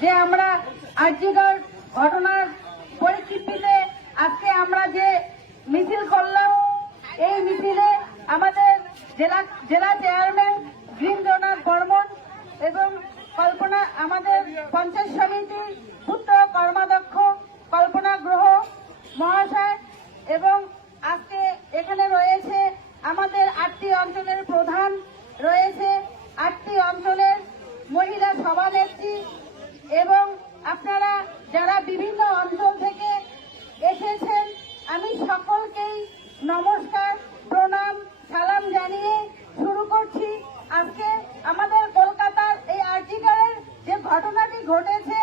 যে আমরা আর্যিকর ঘটনার পরিপ্রেক্ষিতে আজকে আমরা যে মিছিল করলাম, এই মিছিলে আমাদের জেলা জেলা চেয়ারম্যান গ্রীনজনাথ বর্মন এবং কল্পনা, আমাদের পঞ্চায়েত সমিতির পুত্র কর্মাধ্যক্ষ কল্পনা গ্রহ মহাশয় এবং আজকে এখানে রয়েছে আমাদের আটটি অঞ্চলের প্রধান, রয়েছে আটটি অঞ্চলের মহিলা সভানেত্রী এবং আপনারা যারা বিভিন্ন অঞ্চল থেকে এসেছেন, আমি সকলকেই নমস্কার, প্রণাম, সালাম জানিয়ে শুরু করছি। আজকে আমাদের কলকাতার এই আর্টিকারের যে ঘটনাটি ঘটেছে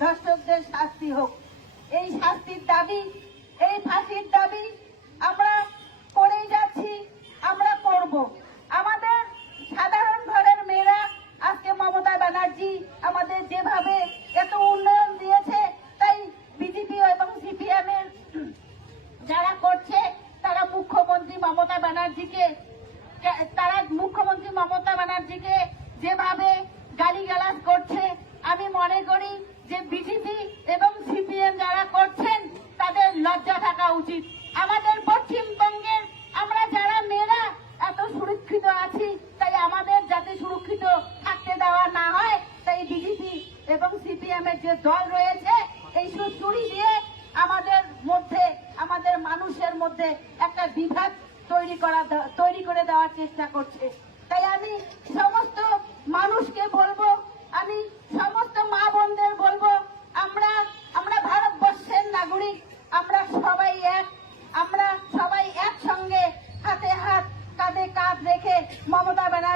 ধর্ষকদের শাস্তি হোক। এই শাস্তির দাবি, এই ফাঁসির দাবি আমরা করেই যাচ্ছি, আমরা করব। আমাদের সাধারণ ঘরের মেয়েরা, আজকে মমতা ব্যানার্জি আমাদের যেভাবে এত উন্নয়ন দিয়েছে, তাই বিজেপি এবং সিপিএম এর যারা করছে, তারা মুখ্যমন্ত্রী মমতা ব্যানার্জিকে, তারা মুখ্যমন্ত্রী মমতা ব্যানার্জিকে যেভাবে গালিগালাজ করছে, আমি মনে করি যে বিজেপি এবং সিপিএম যারা করছেন, তাদের লজ্জা থাকা উচিত। আমাদের পশ্চিমবঙ্গের আমরা যারা মেয়েরা এত সুরক্ষিত আছি, তাই আমাদের যাতে সুরক্ষিত থাকতে দেওয়া না হয়, তাই বিজেপি এবং সিপিএম এর যে দল রয়েছে, এই সব চুরি দিয়ে আমাদের মধ্যে, আমাদের মানুষের মধ্যে একটা বিভাগ তৈরি করা তৈরি করে দেওয়ার চেষ্টা করছে।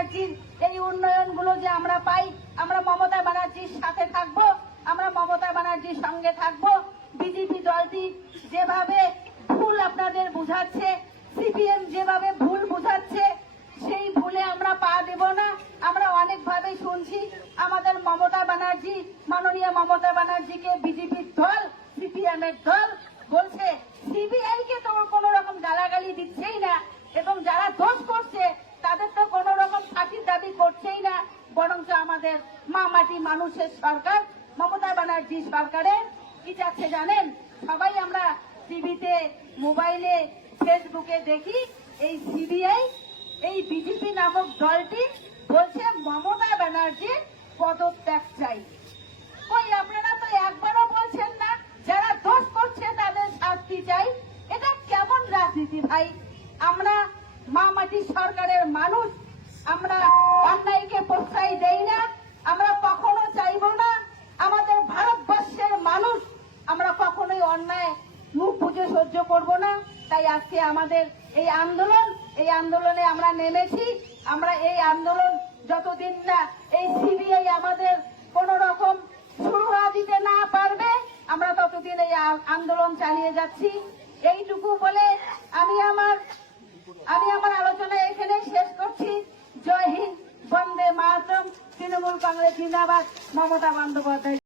ব্যানার্জির এই উন্নয়নগুলো যে আমরা পাই, আমরা মমতা ব্যানার্জির সাথে থাকব, আমরা মমতা ব্যানার্জির সঙ্গে থাকব। বিজেপি দলটি যেভাবে ভুল আপনাদের বুঝাচ্ছে, সিপিএম যেভাবে ভুল বুঝাচ্ছে, সেই ভুলে আমরা পা দেব না। আমরা অনেকভাবেই শুনছি আমাদের মমতা ব্যানার্জি, মাননীয় মমতা ব্যানার্জিকে বিজেপির দল সিপিএম এর দল বলছে সিবিআই কে তো কোনো রকম গালাগালি দিচ্ছেই না। এবং যারা দোষ মাটি মানুষের সরকার, মমতা ব্যানার্জি সরকারের কি যাচ্ছে জানেন? সবাই আমরা টিভিতে, মোবাইলে, ফেসবুকে দেখি, এই সিবিআই, এই বিজেপি নামক দলটি বলছে, মমতা ব্যানার্জির পদত্যাগ চাই। ওই আপনারা তো একবারও বলছেন না যারা দোষ করছে তাদের শাস্তি চাই এটা কেমন রাজনীতি ভাই আমরা মা মাটি সরকারের মানুষ আমরা অন্যায়কে প্রশ্রয় দেই না আমরা কখনো চাইব না আমাদের ভারতবর্ষের মানুষ আমরা কখনোই অন্যায় মুখ বুঝে সহ্য করব না তাই আজকে আমাদের এই আন্দোলন, এই আন্দোলনে আমরা নেমেছি। আমরা এই আন্দোলন যতদিন না এই সিবিআই আমাদের কোন রকম সুরহা দিতে না পারবে, আমরা ততদিন এই আন্দোলন চালিয়ে যাচ্ছি। এইটুকু বলে আমি আমার আমি আমার আলোচনা এখানে শেষ করছি। জয় হিন্দ, বন্দে মাতরম। তৃণমূল কংগ্রেস জিন্দাবাদ। মমতা বন্দ্যোপাধ্যায়।